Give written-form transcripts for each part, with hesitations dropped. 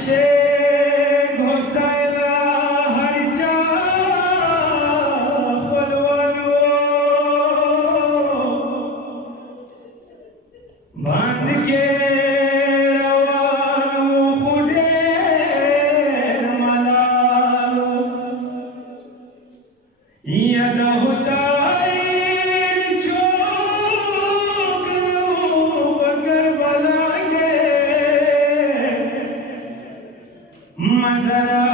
शे घोसायला हरच्या पलवानो बांध के रवानो खुडेर मलालो यद हुसाइन चोगलो बगर बलागे मजरा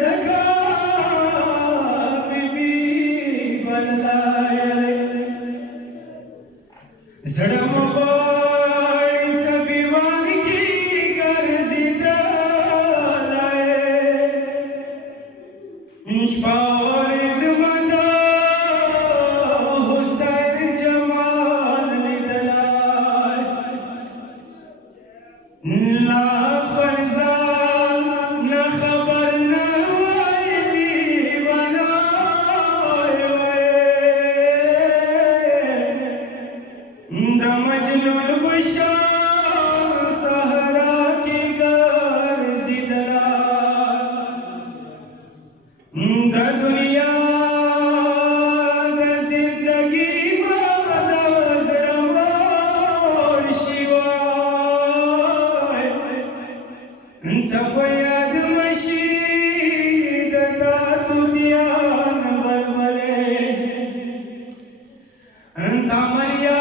जगा बीबी बल्लाय जड़म बाड़ी सबीवान की गर्जी दलाए शपार जमदा हुसैन जमाल निदलाए ला फरजान न खबर न वायली बनाए द मजनून बशार सहरा की गर्जी दलाए द दुनिया द जिंदगी मादा जड़मार शिवाय सफयाद मशीद दातु ध्यान बलबले तामरिया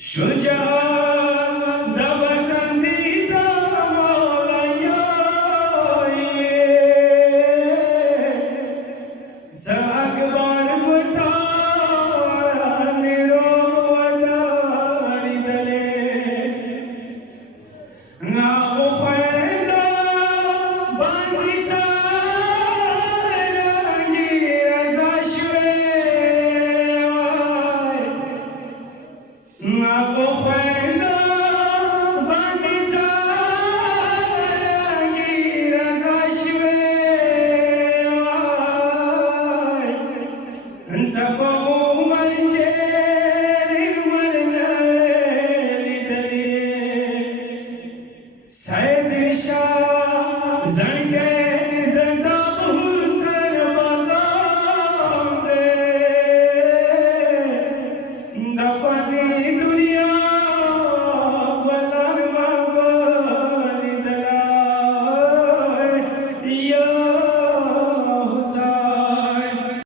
शुजान द बसंदीदा मौलाया ज़अकबर बुतार निरोग वदारी दले आगो फैंदा बांधीचा रंगी रजा शवे आगो फैंदा बांधीचा रंगी रजा शवे सबो मरचे निर्मल नली दलिए सैद शाह जंगे दंदा हुसैन बगाम दे दफनी दुनिया